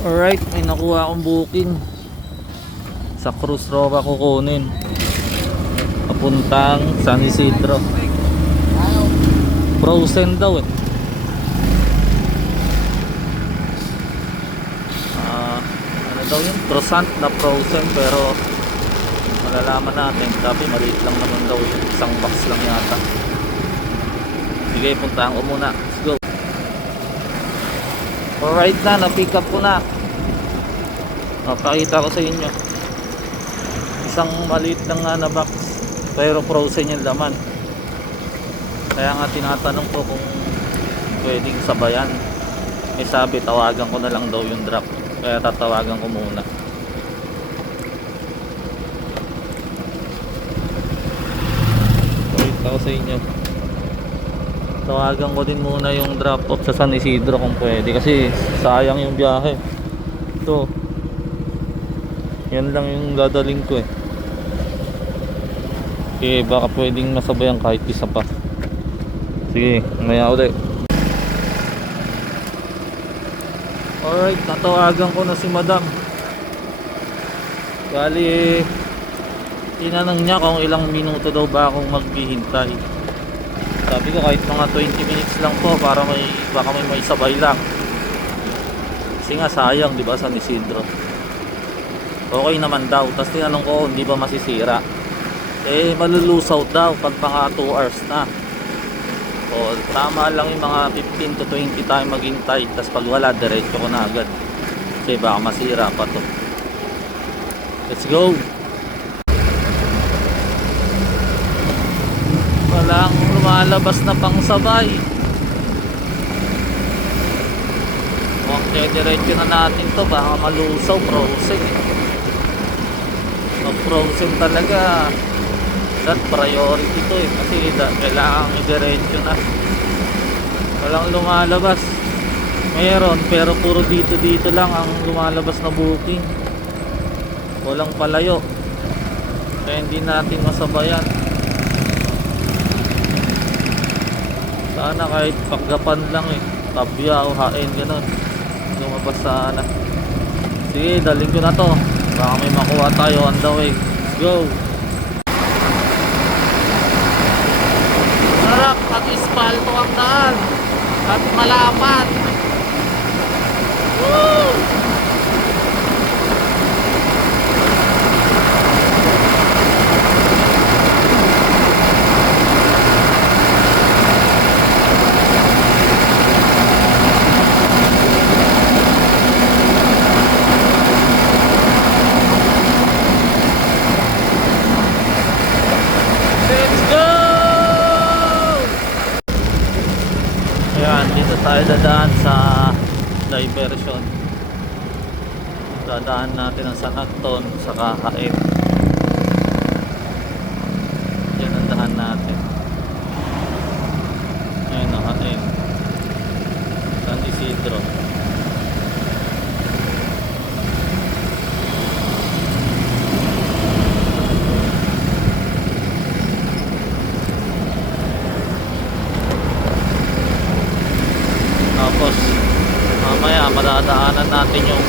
Alright, may nakuha akong booking sa Cruz Roca kukunin papuntang San Isidro. Frozen daw eh. Ano daw yun? Croissant na frozen, pero malalaman natin. Tapi maliit lang naman daw yun. Isang box lang yata. Sige, puntahan ko muna. Let's go. Alright na, na-pick up ko na. Papakita ko sa inyo. Isang maliit lang nga na box, pero frozen yung laman. Kaya nga tinatanong ko kung pwedeng sabayan. May sabi tawagan ko na lang daw yung drop. Kaya tatawagan ko muna. Pakita ko sa inyo. Tawagan ko din muna yung drop off sa San Isidro kung pwede, kasi sayang yung biyahe. Ito, yan lang yung dadaling ko eh. Okay, baka pwedeng masabayan kahit isa pa. Sige, maya ulit. Alright, natawagan ko na si madam. Bali, tinanong niya kung ilang minuto daw ba akong maghihintay. Sabi ko kahit mga 20 minutes lang po, para baka may sabay lang. Kasi nga sayang, di ba, San Isidro. Okay naman daw. Tapos tinanong ko hindi ba masisira. Eh malulusaw daw pag mga 2 hours na. O tama lang yung mga 15 to 20 tayo maghintay. Tapos pag wala, diretso ko na agad. Kasi baka masira pa to. Let's go. Walang lumalabas na pangsabay. Okay, diretso na natin to. Baka malusaw, frozen eh. Pag frozen talaga, that priority to eh. Kasi kailangan i-diretso na. Walang lumalabas. Meron, pero puro dito lang ang lumalabas na booking. Walang palayo. Kaya hindi natin masabayan. Sana kahit paggapan lang eh, tabya o hain, ganun, lumabas sana. Sige, daling ko na to. Baka may makuha tayo on the way. Let's go. Sarap at ispalto ang daan at malaman. Woo! Dito tayo dadaan sa diversion. Dadaan natin ang San Anton sa Hain. Yan ang daan natin. Ayan ang Hain, San Isidro. Tapos mamaya madadaanan natin yung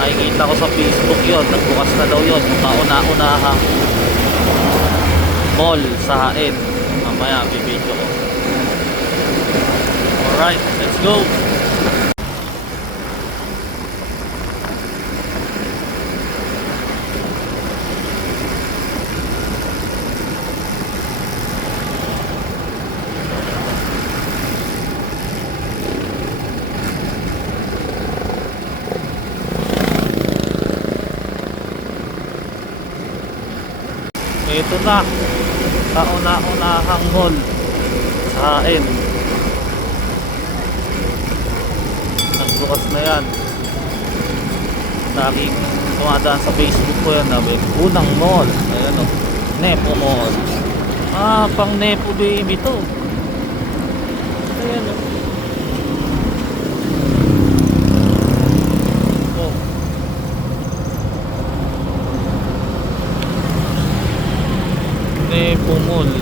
nakikita ko sa Facebook, yon nagbukas na daw yon, yung kauna-unahang mall sa Hain. Mamaya bibidyo ko. Alright, let's go. Ito na, kauna-unahang mall sa Hain. Nagbukas na yan. Laging tumadaan sa Facebook ko yan na may unang mall. Ayan o, Nepo Mall. Pang Nepo baby to. Ayan o. Nepo Mall.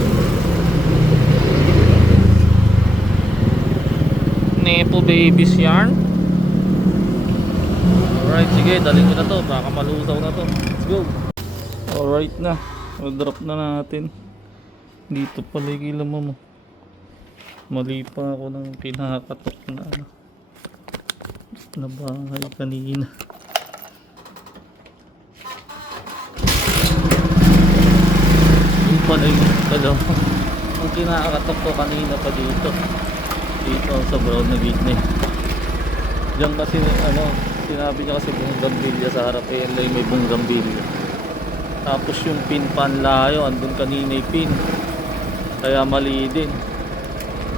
Nepo Babies Yarn. Alright, sige, dalhin ko na to. Baka malusaw na to. Let's go. Alright na. Drop na natin. Dito pala yung kilama mo. Mali pa ako ng pinakatok na ano. Na bahay kanina. Yung pala yung dalawa. Ang kinakatok ko kanina pa dito. Dito sa brown na gate na yun. Diyan kasi ano, sinabi niya kasi bunggambilya sa harap eh, may bunggambilya. Tapos yung pin panlayo, andun kanina yung pin. Kaya mali din.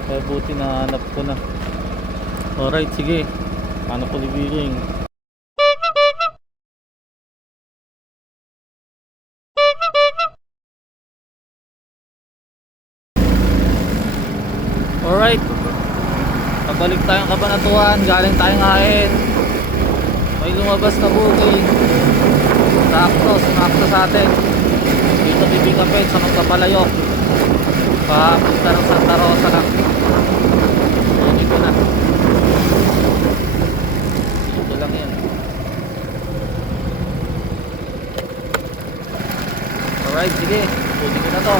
Kaya buti nahanap ko na. Alright, sige. Hanap ko ni Biring. Alright. Pabalik tayong Kabanatuan. Galing tayong hain. May lumabas na booking. Sumakto sa atin. Dito bibigapin sa Magpapalayok. Papunta ng Santa Rosa lang. Dito na. Dito lang yan. Alright, sige. Kunin ko na to.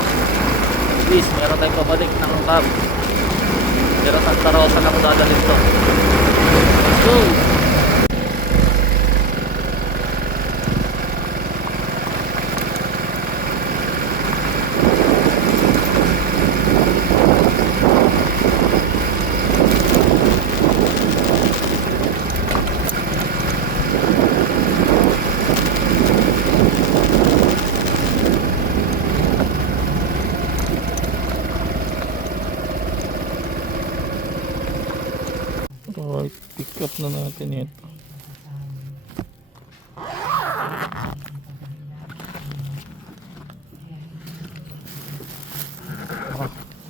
Please, meron tayong pabalik ng cab. Pero Santa Rosa lang dadalhin to. Let's go! Alright, pick up na natin ito.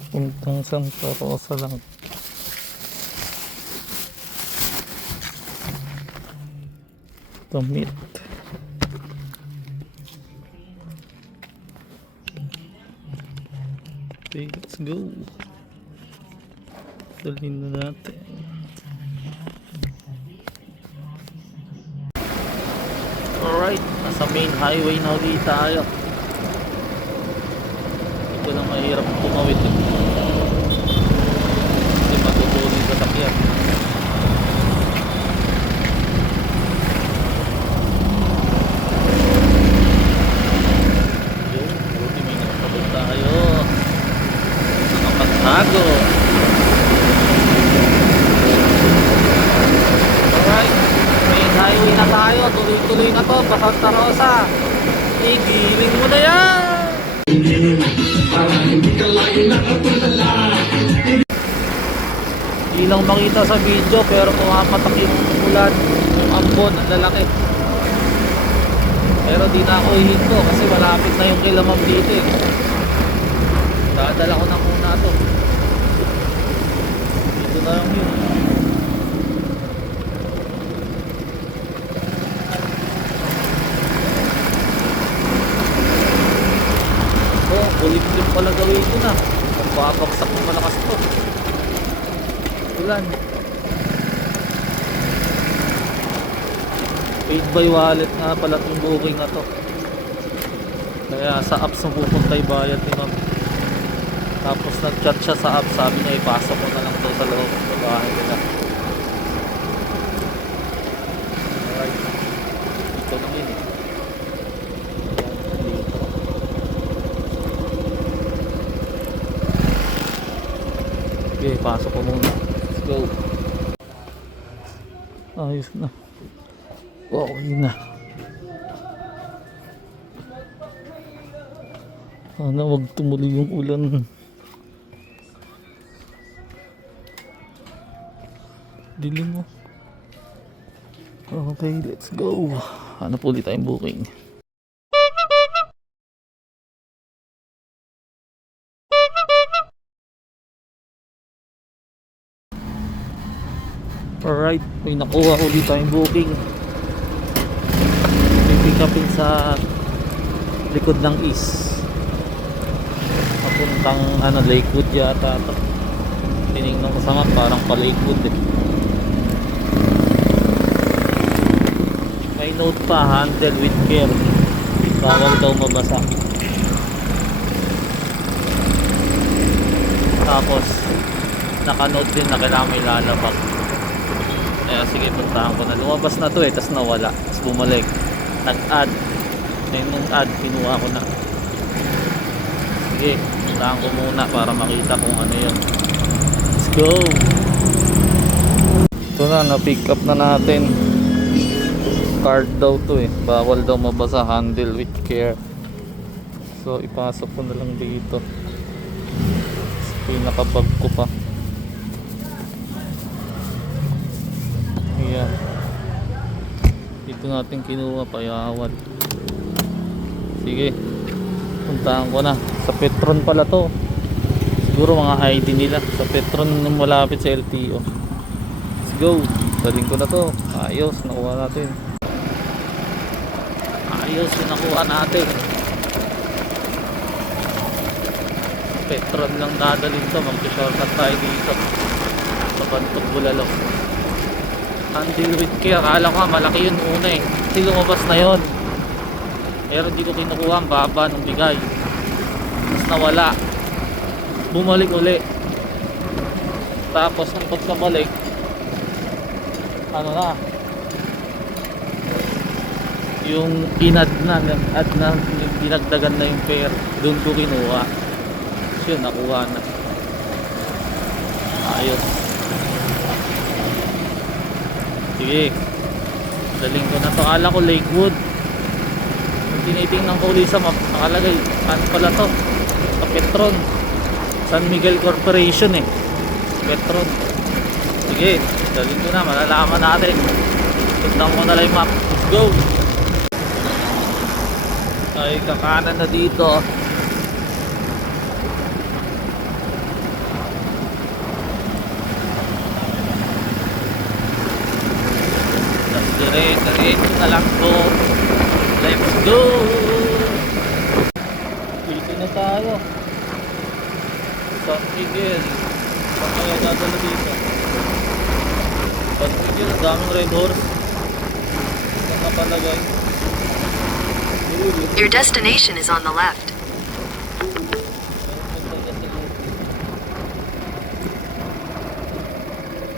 Puntang Santa Rosa lang. Damit. Okay, let's go. Dalhin na natin. Alright, nasa main highway na ulit tayo. Ito lang mahirap tumawid eh. Kasi matutuloy sa takyan. Yun, buti may nakapagod tayo. Nakapagtago. Alright, main highway na tayo. Tuloy-tuloy na to, Santa Rosa. Igiling mo na yan! Hindi lang makita sa video pero pumapatak yung ulan, yung ambon, ang lalaki. Pero di na ako ihinto kasi malapit na yung kilamam dito eh. Dadala ko na muna to. Dito na lang yun. Kulit-kulit pala gawin ko na. Babagsak ng malakas to. Ulan. Paid by wallet nga pala yung booking na to. Kaya sa apps na pupunta yung bayad ni ma'am. Tapos nag-chat siya sa apps. Sabi niya ipasok ko na lang to sa loob sa bahay nila. Alright. Ito lang yun eh. Okay, pasok ko muna. Let's go. Ayos na. Okay na. Sana wag tumuloy yung ulan. Dilim mo. Okay, let's go. Hanap ulit tayong booking. Alright, may nakuha ulit tayong booking. Pipick upin sa likod ng East. Papuntang ano, Lakewood yata ito. Tinignan ko sa map, parang pa Lakewood eh. note pa, handle with care. Bawal daw mabasa. Tapos naka-note din na kailangan may lalabag. Kaya sige, puntahan ko na. Lumabas na to eh, tas nawala. Tas bumalik. Nag-add. Then nung add, kinuha ko na. Sige, puntahan ko muna para makita kung ano yun. Let's go! Ito na, na-pick up na natin. Card daw to eh. Bawal daw mabasa, handle with care. So, ipasok ko na lang dito. Pinakabag ko pa. Ayan. Dito natin kinuha, payawal. Sige, puntahan ko na. Sa Petron pala to. Siguro mga ID nila. Sa Petron malapit sa LTO. Let's go. Daling ko na to. Ayos, nakuha natin. Ayos yung nakuha natin. Petron lang dadalhin to. Mag-shortcut tayo dito sa Bantog Bulalo. Handle with care. Akala ko malaki yun una eh. Kasi lumabas na yun. Pero hindi ko kinukuha. Ang baba nung bigay. Tapos nawala. Bumalik uli. Tapos nung pagkabalik, ano na, yung in-add na, dinagdagan na yung pair. Doon ko kinuha. So yun, nakuha na. Ayos. Sige, daling ko na to. Akala ko Lakewood. Tinitingnan ko ulit sa map, nakalagay ano pala to, sa Petron, San Miguel Corporation eh, Petron. Sige, daling ko na, malalaman natin. Tignan ko na lang yung map. Let's go. Ay, kakanan na dito. Diretso na lang to. Let's go! Dito na tayo. San Miguel. Saan kaya dadala dito? San Miguel, daming red horse. Saan napalagay? Your destination is on the left.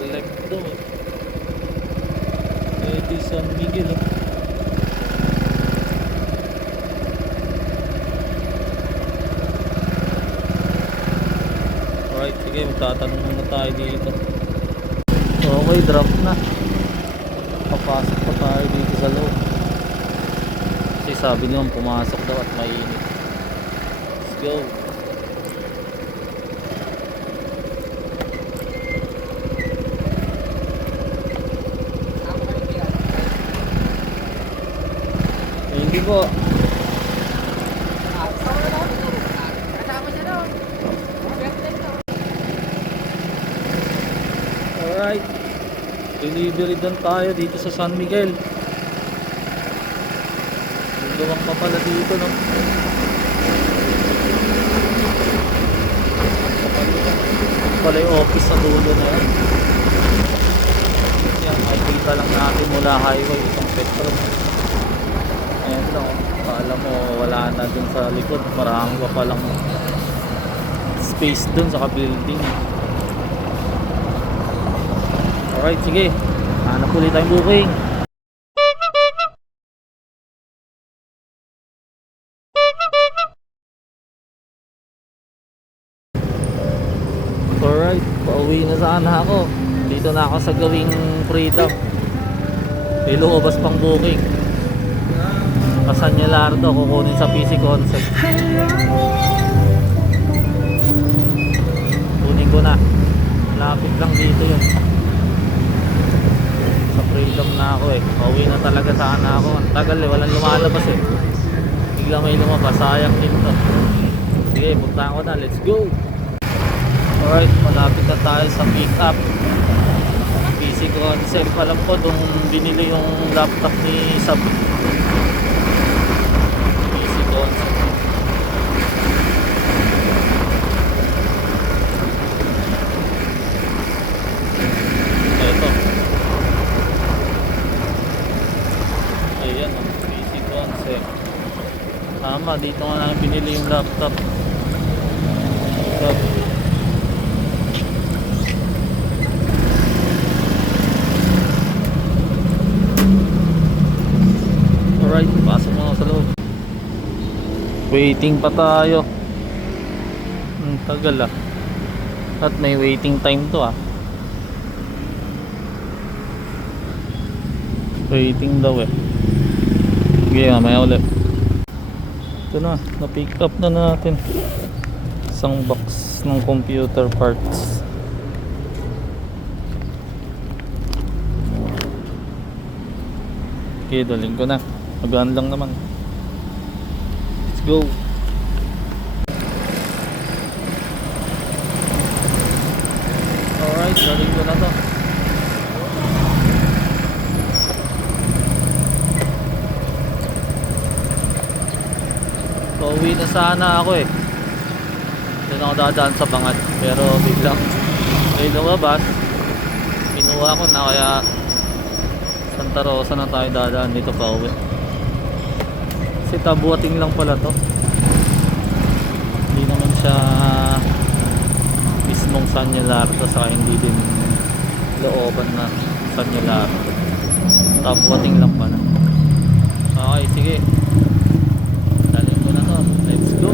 Left daw. Di San Miguel. Alright, sige, magtatanong muna tayo dito. Okay, drop na. Papasok pa tayo dito sa loob. Kasi sabi niyo pumasok daw at mainit. Let's go. Hindi po. Alright. Delivery doon tayo dito sa San Miguel. Luwang pa pala dito, no? Pala yung office sa dulo na yan. Yan, makikita lang natin mula highway itong Petron. Ayan lang, alam mo wala na dun sa likod, marami pa palang space dun sa ka-building. Alright, sige, hanap ulit tayong booking. Alright, pauwi na sana ako. Dito na ako sa gawing Freedom. May lumabas pang booking San Yelardo, kukunin sa PC Concept. Kunin ko na. Lapit lang dito yun. Sa Freedom na ako eh. Pauwi na talaga sana ako. Ang tagal eh, walang lumalabas eh. Bigla may lumabas, sayang din to. Sige, punta ko na. Let's go. Alright, malapit na tayo sa pick up. PC Concept. Alam ko, doon binili yung laptop ni Sab. tama, dito nga namin binili yung laptop. So, alright, pasok mo sa loob. Waiting pa tayo. Ang tagal ah. At may waiting time to ah. Waiting daw eh. Sige, mamaya ulit. Ito na, na-pick up na natin. Isang box ng computer parts. Okay, daling ko na. Magaan lang naman. Let's go. Alright, daling ko na to. Pauwi na sana ako eh. Doon ako dadaan sa Bangat. Pero biglang may lumabas. Kinuha ko na kaya Santa Rosa na tayo dadaan dito pa uwi. Kasi tabuating lang pala to. Hindi naman siya mismong San Nilardo, saka hindi din looban na San Nilardo. Tabuating lang pala. Okay, sige. Dalhin ko na to. Let's go.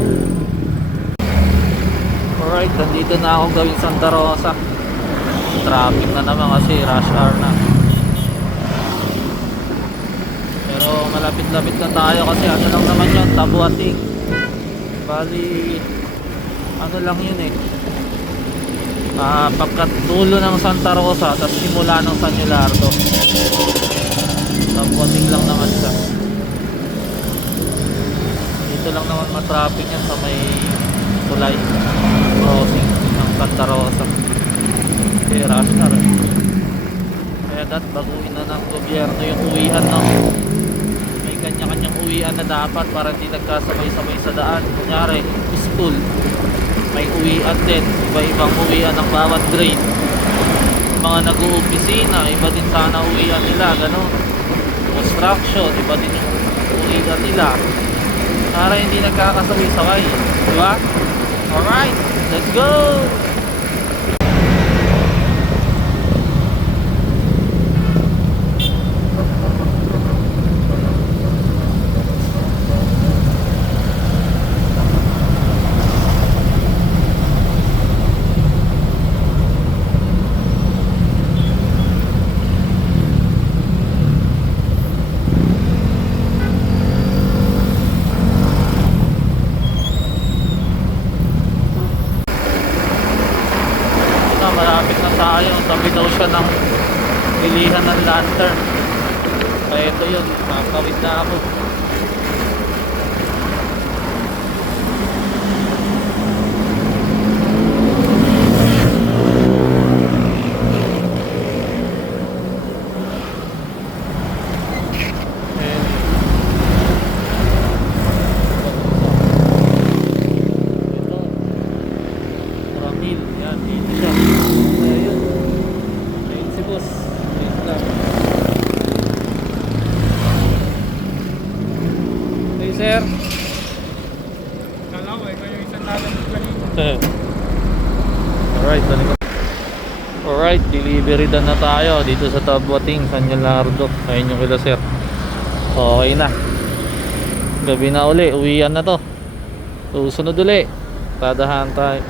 Alright, nandito na ako gawing Santa Rosa. Traffic na naman kasi rush hour na. Pero malapit-lapit na tayo kasi ano lang naman yun, Tabuating. Bali, ano lang yun eh. Pagkatulo ng Santa Rosa, tapos simula ng San Nilardo. Tabuating lang naman siya. Dito lang naman matraffic yan sa may tulay crossing ng Santa Rosa. Okay, rush hour eh. Kaya baguhin na ng gobyerno yung uwian, no? May kanya-kanyang uwian na dapat para hindi nagkasabay-sabay sa daan. Kunyari, school, may uwian din, iba-ibang uwian ng bawat grade. Mga nag-uopisina, iba din sana uwian nila, gano'n. Construction, iba din yung uwian nila para hindi nagkakasabay-sabay, di ba? Alright, let's go! Malapit na tayo, tabi daw siya ng bilihan ng lantern. Kaya ito yun, makakawid na ako. Sir. Kala ko ikaw yung isang lalabas kanina. Alright, delivery na tayo dito sa Tabuating, San Nilardo. Ayun yung kila sir. Okay na. Gabi na uli, uwian na to. Susunod uli. Tadahan tayo.